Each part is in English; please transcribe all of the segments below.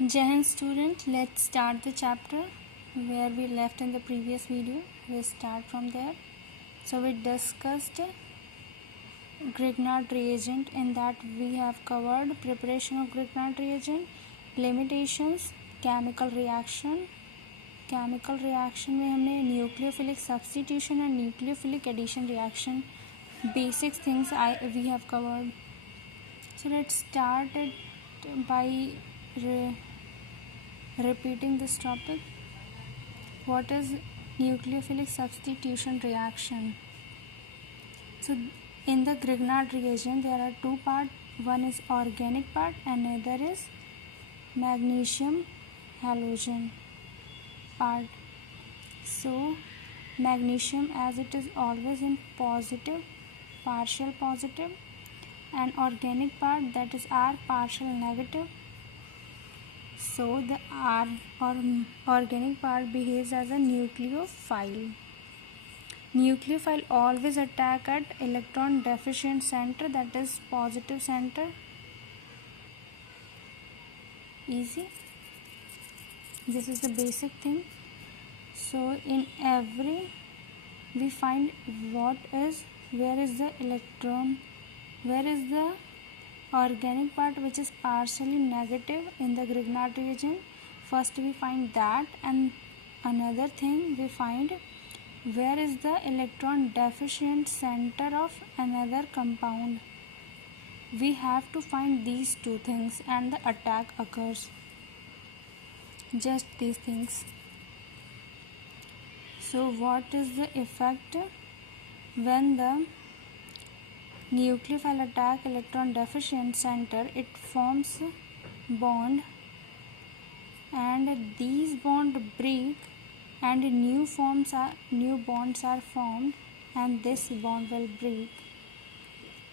Jai Hind student, let's start the chapter where we left in the previous video. We'll start from there. So we discussed Grignard reagent. In that we have covered preparation of Grignard reagent, limitations, chemical reaction में हमने nucleophilic substitution और nucleophilic addition reaction basic things we have covered. So let's start it by repeating this topic. What is nucleophilic substitution reaction? So in the Grignard reagent there are two parts. One is organic part and another is magnesium halogen part. So magnesium, as it is always in positive, partial positive, and organic part, that is R, partial negative. So the R or organic part behaves as a nucleophile. Nucleophile always attack at electron deficient center, that is positive center. Easy. This is the basic thing. So in every we find where is the electron, where is the organic part which is partially negative in the Grignard reagent. First we find that, and another thing we find where is the electron deficient center of another compound. We have to find these two things and the attack occurs. Just these things. So what is the effect when the nucleophile attack electron deficient center? It forms bond and these bonds break and new bonds are formed and this bond will break.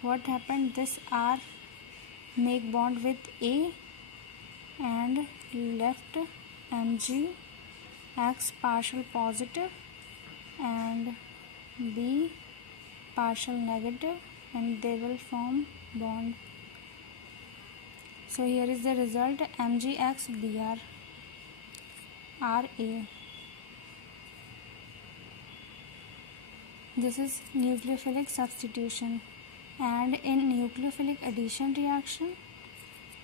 What happened? This R make bond with A and left Mg X partial positive and B partial negative, and they will form bond. So here is the result, MgXBr Ra. This is nucleophilic substitution. And in nucleophilic addition reaction,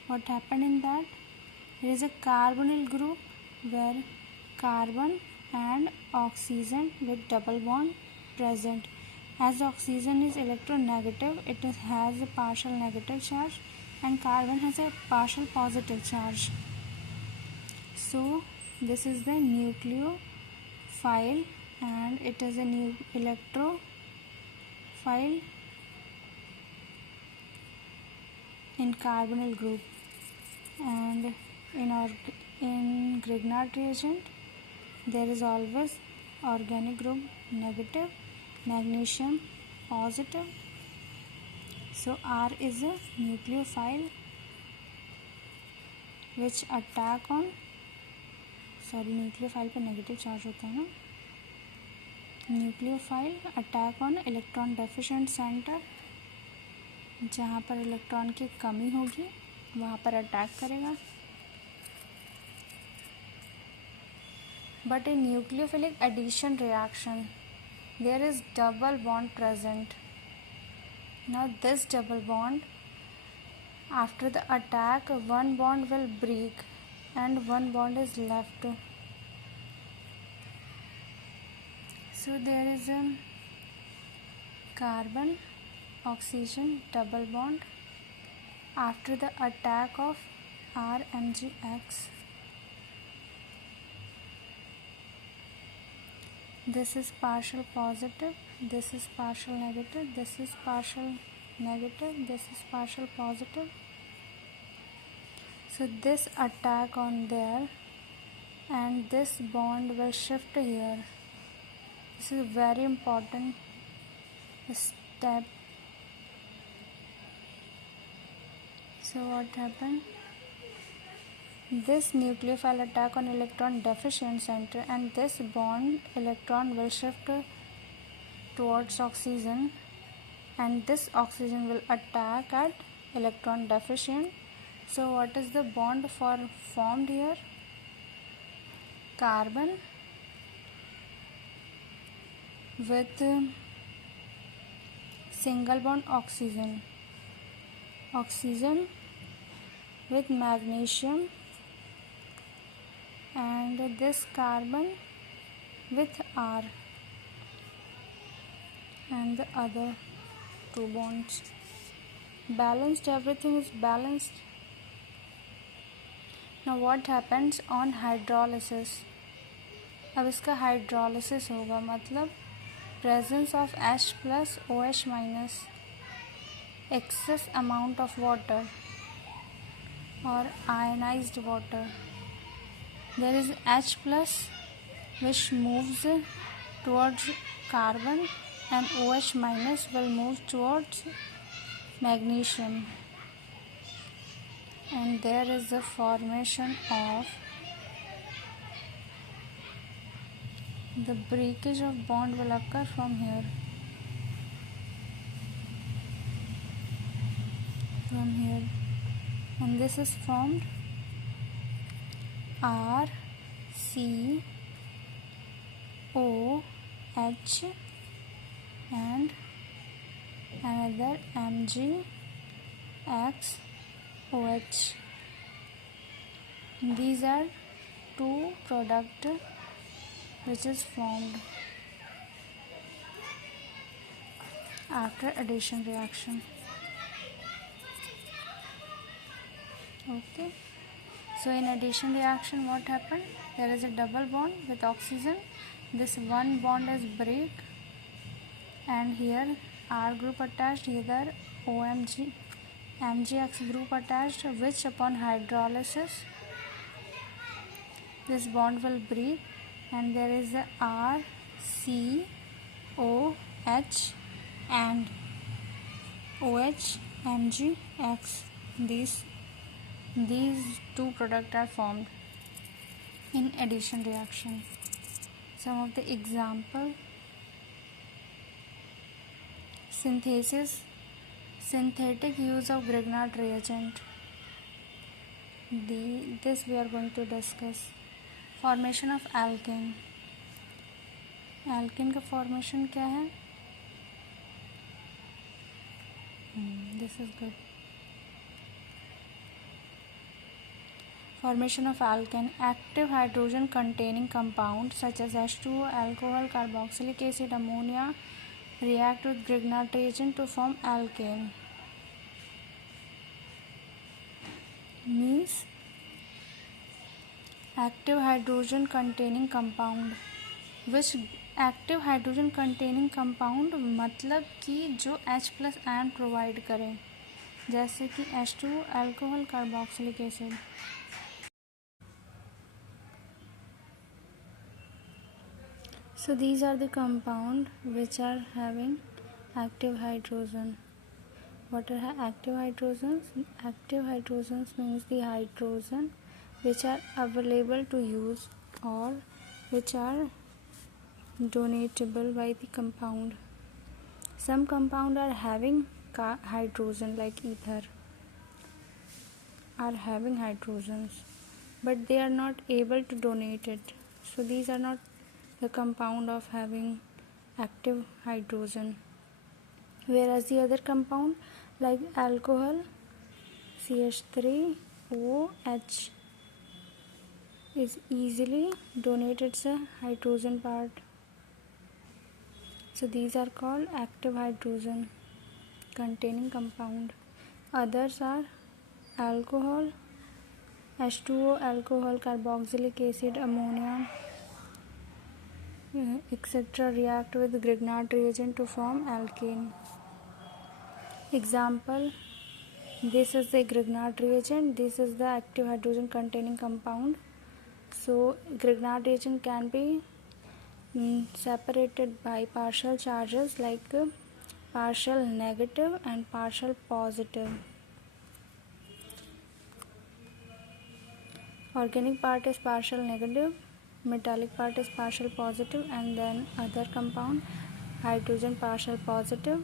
what happened in that? There is a carbonyl group where carbon and oxygen with double bond present. As oxygen is electronegative, it has a partial negative charge and carbon has a partial positive charge. So this is the nucleophile and it is a new electrophile in carbonyl group. And in Grignard reagent there is always organic group negative, magnesium positive. So R is a nucleophile which attack on nucleophile पे negative charge होता है ना. Nucleophile attack on electron deficient center, जहाँ पर electron की कमी होगी वहाँ पर अटैक करेगा. But in nucleophilic addition reaction there is double bond present. Now this double bond, after the attack one bond will break and one bond is left. So there is a carbon oxygen double bond after the attack of RMgX. This is partial positive, this is partial negative, this is partial negative, this is partial positive. So this attack on there and this bond will shift here. This is a very important step. So what happened? This nucleophile attack on electron deficient center and this bond electron will shift towards oxygen and this oxygen will attack at electron deficient So what is the bond formed here? Carbon with single bond oxygen with magnesium, and this carbon with R, and the other two bonds. Balanced, everything is balanced. Now what happens on hydrolysis? अब इसका hydrolysis होगा, मतलब presence of H plus OH minus, excess amount of water or ionized water. There is H plus which moves towards carbon, and OH minus will move towards magnesium, and there is the formation of the breakage of bond will occur from here, and this is formed R C O H and another Mg X OH. These are two products which is formed after addition reaction. Okay, so in addition reaction what happened? There is a double bond with oxygen. This one bond is break, and here R group attached, here MgX group attached, which upon hydrolysis this bond will break, and there is the R C O H and OH MgX. These two products are formed in addition reaction. Some of the example: synthetic use of Grignard reagent. This we are going to discuss. Formation of alkane. Alkane का formation क्या है? This is good. Formation of alkane. Active hydrogen containing compounds such as H2O, alcohol, carboxylic acid, ammonia react with Grignard reagent to form alkane. Means active hydrogen containing compound. Which active hydrogen containing compound मतलब कि जो H plus ion provide करें, जैसे कि H2O, alcohol, carboxylic acid. So these are the compound which are having active hydrogen. What are active hydrogens? Active hydrogens means the hydrogen which are available to use or which are donatable by the compound. Some compound are having hydrogen, like ether are having hydrogens, but they are not able to donate it. So these are not the compound of having active hydrogen. Whereas the other compound like alcohol CH3OH is easily donated the hydrogen part. So these are called active hydrogen containing compound. Others are alcohol, H2O, alcohol, carboxylic acid, ammonia, etc. react with Grignard reagent to form alkane. Example: this is the Grignard reagent, this is the active hydrogen containing compound. So Grignard reagent can be separated by partial charges like partial negative and partial positive. Organic part is partial negative, metallic part is partial positive, and then other compound hydrogen partial positive,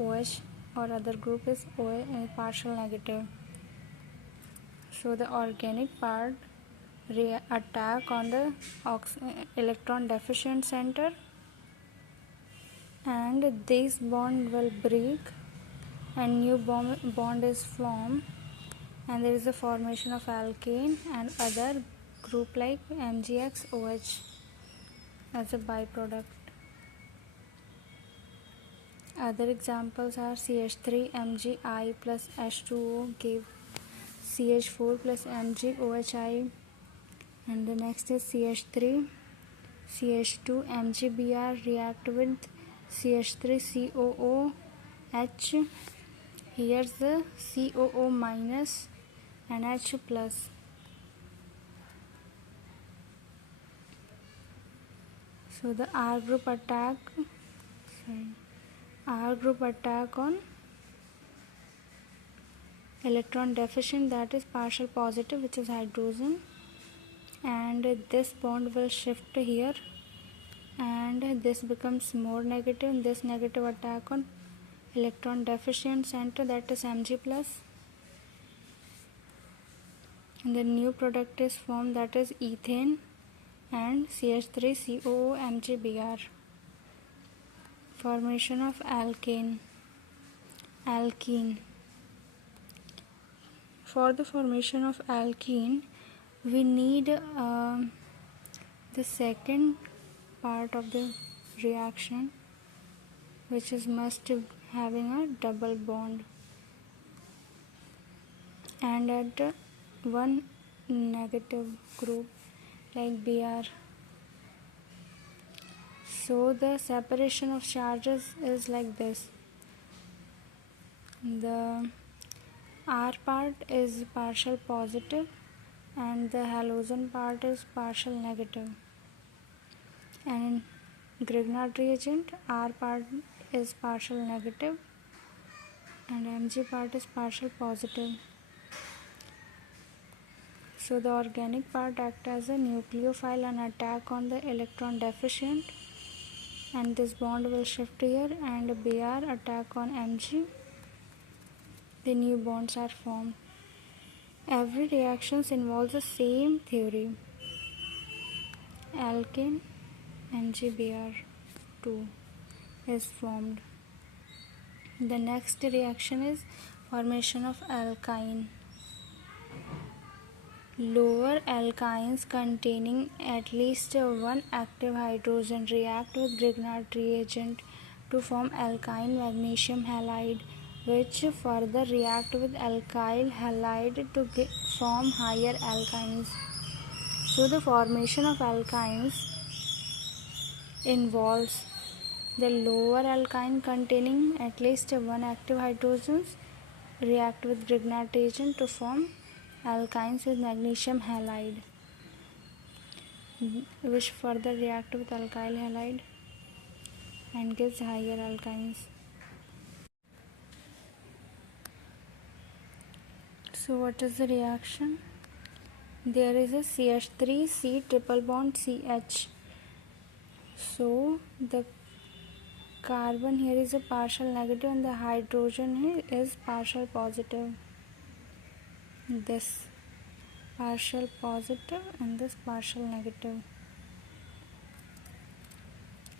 OH or other group is partial negative. So the organic part attack on the electron deficient center, and this bond will break and new bond is formed, and there is a formation of alkane and other group like MgXOH as a byproduct. Other examples are CH3 plus H2O give CH4 plus MgOHI, and the next is CH3 CH2 MgBr react with CH3COOH. Here's the COO minus and H plus. So the R group attack on electron deficient, that is partial positive, which is hydrogen, and this bond will shift here and this becomes more negative. This negative attack on electron deficient center, that is Mg plus, and the new product is formed, that is ethane and CH3COO MgBr. Formation of alkene. For the formation of alkene, we need the second part of the reaction, which is must having a double bond and at one negative group like Br. So the separation of charges is like this. The R part is partial positive and the halogen part is partial negative, and in Grignard reagent R part is partial negative and Mg part is partial positive. So the organic part acts as a nucleophile and attack on the electron deficient, and this bond will shift here and Br attack on Mg. The new bonds are formed. Every reaction involves the same theory. Alkane MgBr2 is formed. The next reaction is formation of alkyne. Lower alkynes containing at least one active hydrogen react with Grignard reagent to form alkyne magnesium halide, which further react with alkyl halide to form higher alkynes. So the formation of alkynes involves the lower alkyne containing at least one active hydrogens react with Grignard reagent to form alkynes with magnesium halide, which further react with alkyl halide and gives higher alkynes. So what is the reaction? There is a CH3C triple bond CH. So the carbon here is a partial negative and the hydrogen here is partial positive. This partial positive and this partial negative.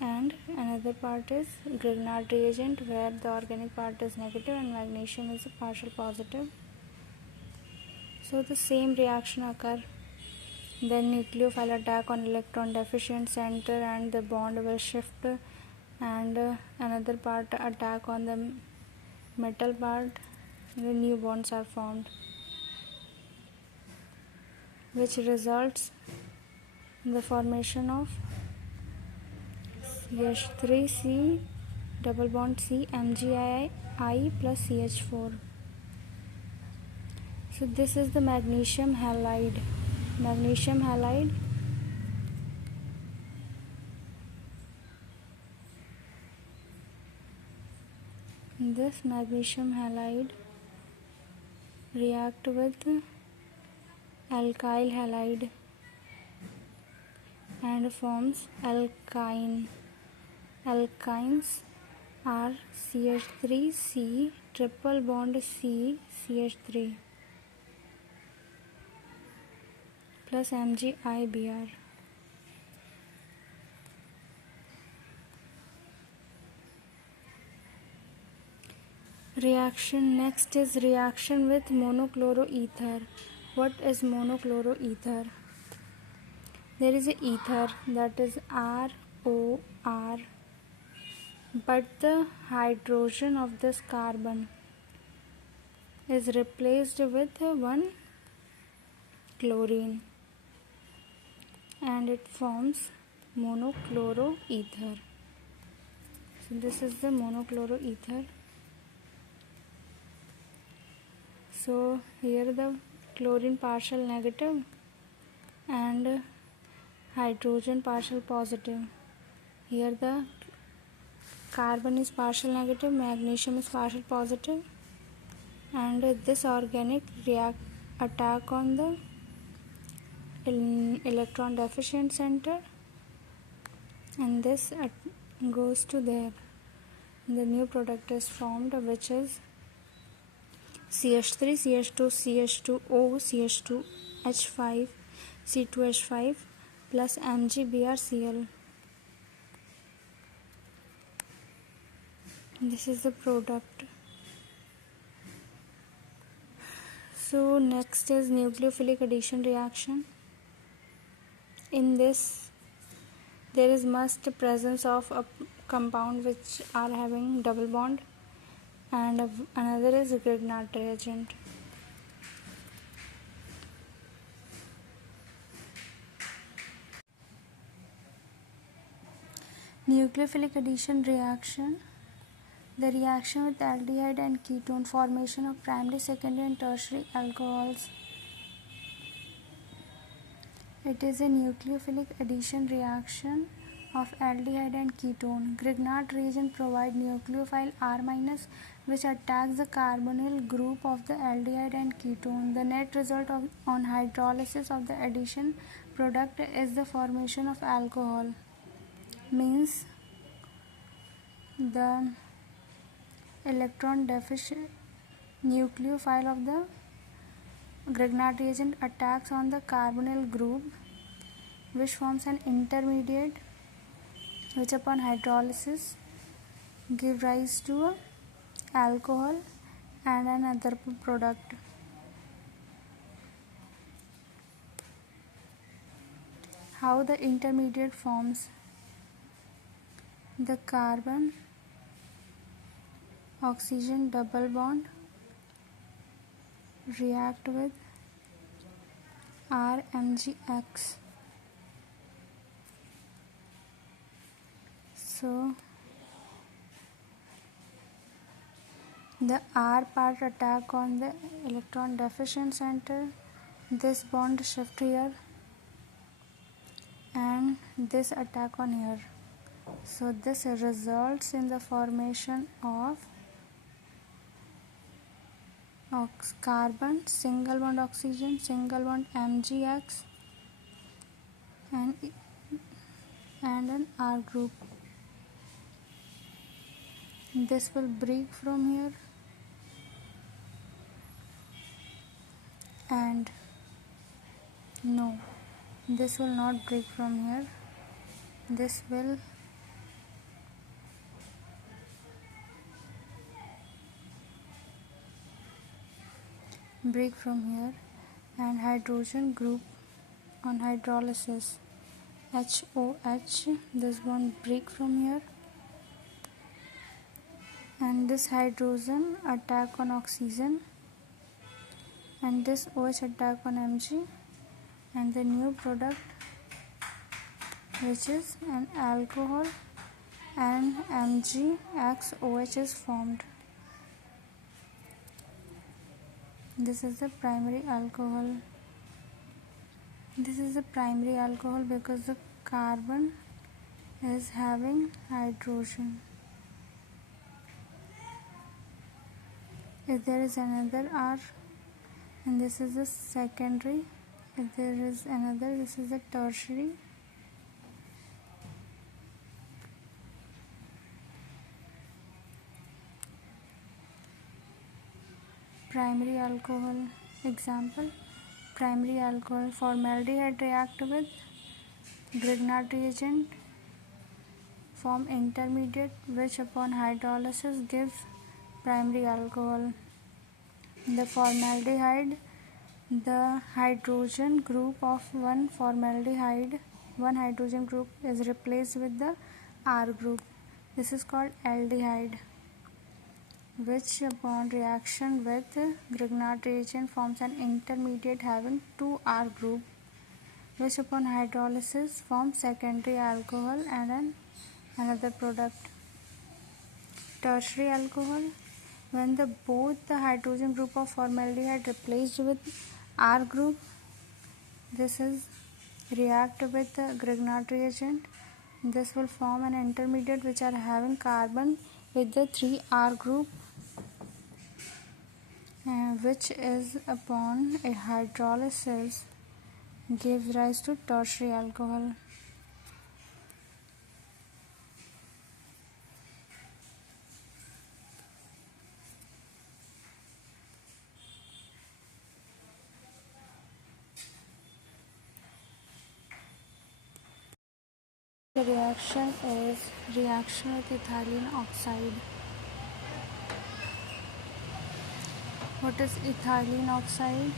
And another part is Grignard reagent where the organic part is negative and magnesium is a partial positive. So the same reaction occur. Then nucleophile attack on electron deficient center and the bond will shift, and another part attack on the metal part. The new bonds are formed, which results in the formation of CH3C double bond C MgI plus CH4. So this is the magnesium halide. This magnesium halide react with alkyl halide and forms alkyne. Alkynes are CH3C triple bond C CH3. plus MgIBr. Reaction next is reaction with monochloroether. What is monochloroether? There is a ether that is ROR, but the hydrogen of this carbon is replaced with one chlorine and it forms monochloroether. So this is the monochloroether. So here the chlorine partial negative and hydrogen partial positive. Here the carbon is partial negative, magnesium is partial positive, and this organic attack on the electron deficient center, and this goes to there. The new product is formed, which is CH3, CH2, CH2O, CH2H5, C2H5 plus MgBrCl. This is the product. So next is nucleophilic addition reaction. In this there is must presence of a compound which are having double bond, and another is Grignard reagent. Nucleophilic addition reaction. The reaction with aldehyde and ketone, formation of primary, secondary and tertiary alcohols. It is a nucleophilic addition reaction of aldehyde and ketone. Grignard reagent provide nucleophile R- which attacks the carbonyl group of the aldehyde and ketone. The net result on hydrolysis of the addition product is the formation of alcohol. Means the electron deficient nucleophile of the Grignard reagent attacks on the carbonyl group, which forms an intermediate which upon hydrolysis give rise to a alcohol and another product. How the intermediate forms? The carbon oxygen double bond react with RMgX. So the R part attack on the electron deficient center, this bond shift here and this attack on here. So this results in the formation of carbon, single bond oxygen, single bond MgX and an R group. This will break from here and no, this will not break from here. This will break from here, and hydrogen group on hydrolysis HOH, this one break from here, and this hydrogen attack on oxygen and this OH attack on Mg, and the new product which is an alcohol and MgXOH is formed. This is the primary alcohol. This is the primary alcohol because the carbon is having hydrogen. If there is another R, and this is the secondary. If there is another, this is the tertiary. Primary alcohol example primary alcohol. Formaldehyde react with Grignard reagent, form intermediate which upon hydrolysis gives primary alcohol. The formaldehyde, the hydrogen group of one hydrogen group is replaced with the R group. This is called aldehyde, which upon reaction with Grignard reagent forms an intermediate having two R group, which upon hydrolysis forms secondary alcohol and another product. Tertiary alcohol, when both the hydrogen group of formaldehyde replaced with R group, this is react with the Grignard reagent. This will form an intermediate which are having carbon with the 3R group, which is upon a hydrolysis gives rise to tertiary alcohol. The reaction is reaction with ethylene oxide. What is ethylene oxide?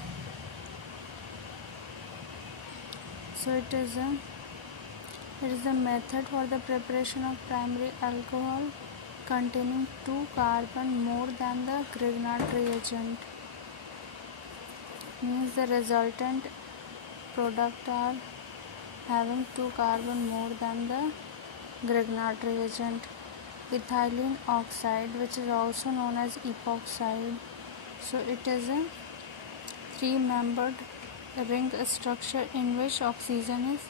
So it is a method for the preparation of primary alcohol containing 2 carbon more than the Grignard reagent. Means the resultant product are having 2 carbon more than the Grignard reagent. Ethylene oxide, which is also known as epoxide. So it is a 3-membered ring structure in which oxygen is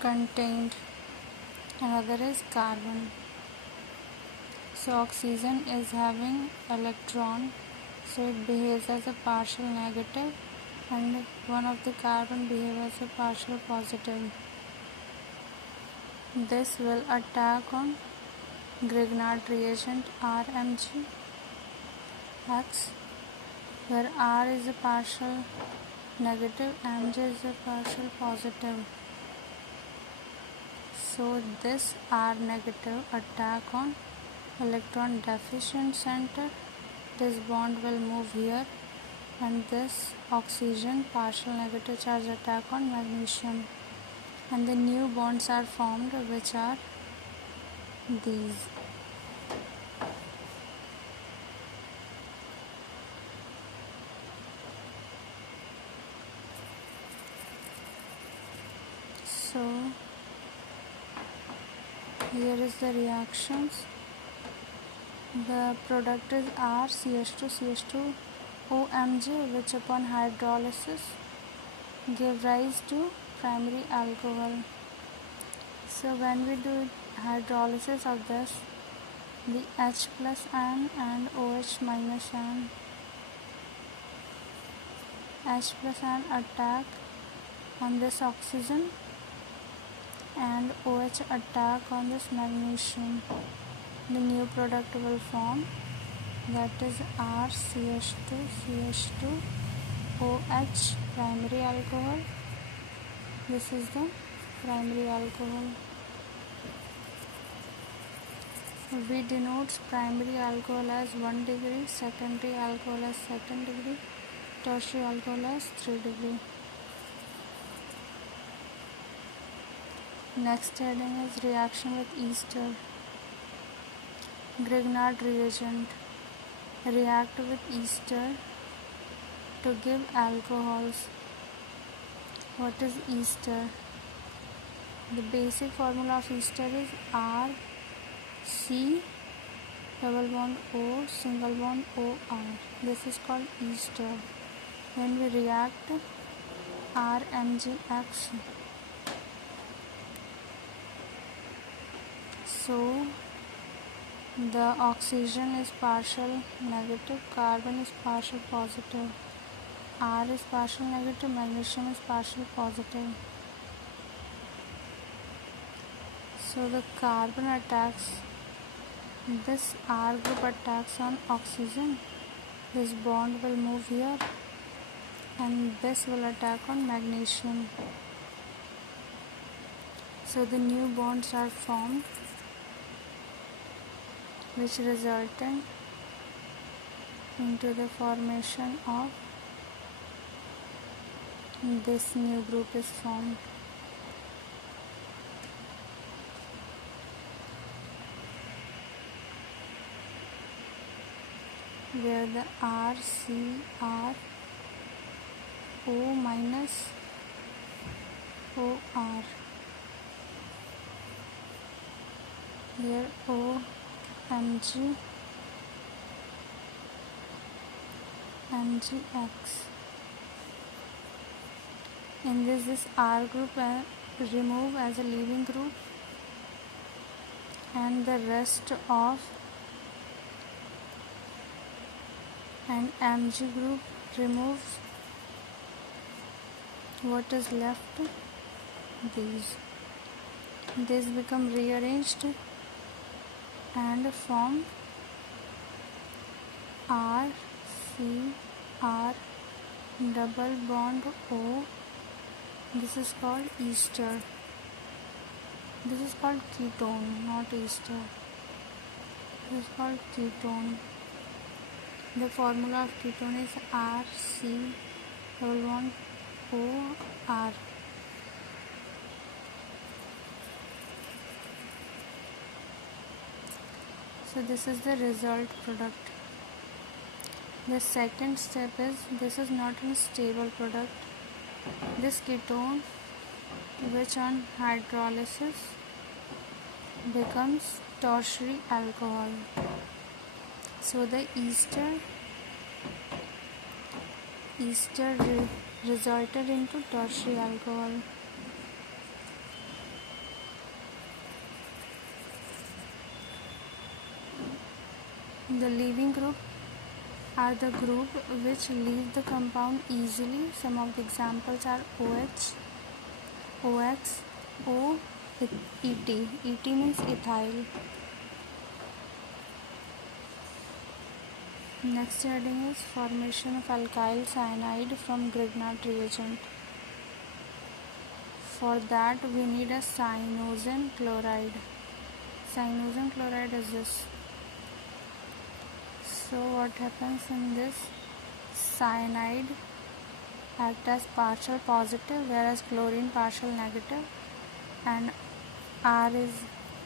contained, another is carbon. So oxygen is having electron, so it behaves as a partial negative, and one of the carbon behaves as a partial positive. This will attack on Grignard reagent RMgX, where R is a partial negative, Mg is a partial positive. So this R negative attack on electron deficient center, this bond will move here, and this oxygen partial negative charge attack on magnesium, and the new bonds are formed, which are these. So here is the reactions. The product is RCH2CH2OMG, which upon hydrolysis give rise to primary alcohol. So when we do hydrolysis of this, the H plus ion and OH minus ion, H plus ion attack on this oxygen and OH attack on this magnesium. The new product will form, that is RCH2CH2OH, primary alcohol. This is the primary alcohol. We denote primary alcohol as 1 degree, secondary alcohol as 2nd degree, tertiary alcohol as 3 degree. Next heading is reaction with ester. Grignard reagent react with ester to give alcohols. What is ester? The basic formula of ester is RC double bond O single bond OR. This is called ester. When we react RMgX, so the oxygen is partial negative, carbon is partial positive, R is partial negative, magnesium is partial positive. So the carbon attacks, this R group attacks on oxygen, this bond will move here, and this will attack on magnesium. So the new bonds are formed, which resulted into the formation of this new group is formed. Where the RCr O minus OR. Here OMg MgX. In this R group remove as a leaving group, and the rest of and Mg group removes what is left. These become rearranged and form R C R double bond O. This is called ester. This is called ketone, not ester. This is called ketone. The formula of ketone is RC double bond OR. So this is the result product. The second step is, this is not a stable product. This ketone, which on hydrolysis becomes tertiary alcohol. So the ester resulted into tertiary alcohol. The leaving group are the group which leave the compound easily. Some of the examples are OH, OX, O, ET. ET means ethyl. Next heading is formation of alkyl cyanide from Grignard reagent. For that we need a cyanogen chloride. Cyanogen chloride is this. So what happens in this? Cyanide acts as partial positive, whereas chlorine partial negative, and R is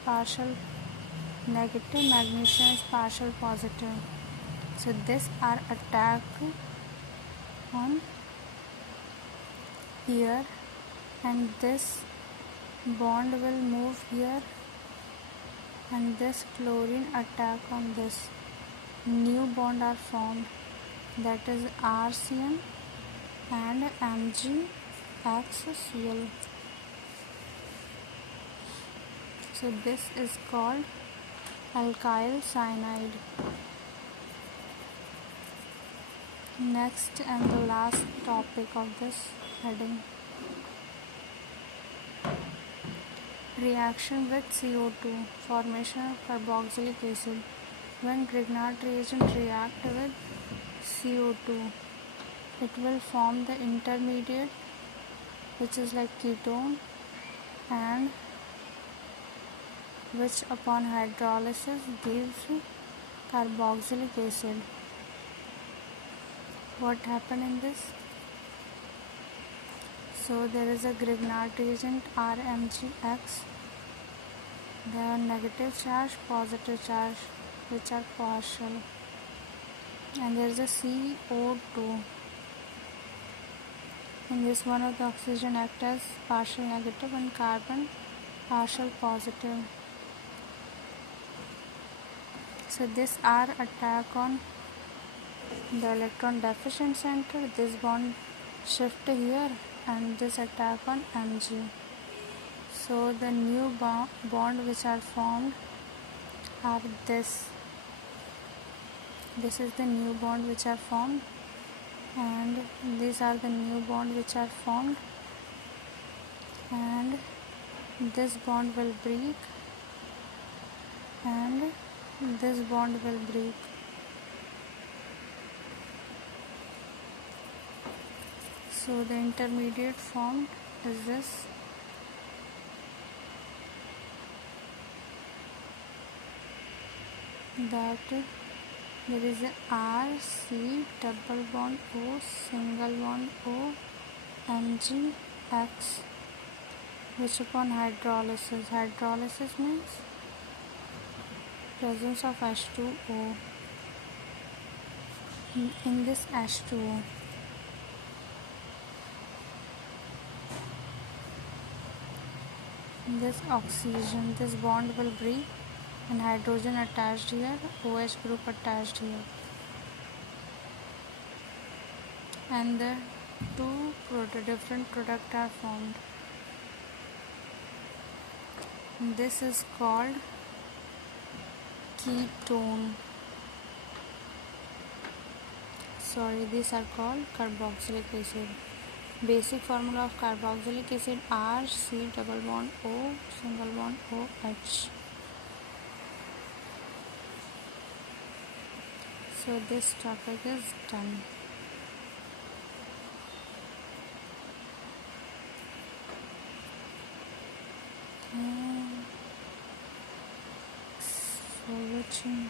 partial negative, magnesium is partial positive. So this are attack on here, and this bond will move here, and this chlorine attack on this. New bond are formed, that is RCN and MgXCl. So this is called alkyl cyanide. Next and the last topic of this heading, reaction with CO2, formation of carboxylic acid. When Grignard reagent react with CO2, it will form the intermediate, which is like ketone, and which upon hydrolysis gives carboxylic acid. What happened in this? So there is a Grignard reagent RMgX. There are negative charge, positive charge, which are partial, and there is a CO2. In this, one of the oxygen acts as partial negative and carbon partial positive. So this R attack on the electron deficient center, this bond shift here, and this attack on Mg. So the new bond which are formed are this. This is the new bond which are formed, and these are the new bond which are formed, and this bond will break, and this bond will break. So the intermediate formed is this. That there is a R C double bond O single bond O Mg X, which upon hydrolysis means presence of H2O in this H2O. This oxygen, this bond will break and hydrogen attached here, OH group attached here, and the two different products are formed. This is called ketone. These are called carboxylic acid. Basic formula of carboxylic acid: R C double bond O single bond OH. So this topic is done. Thanks for watching.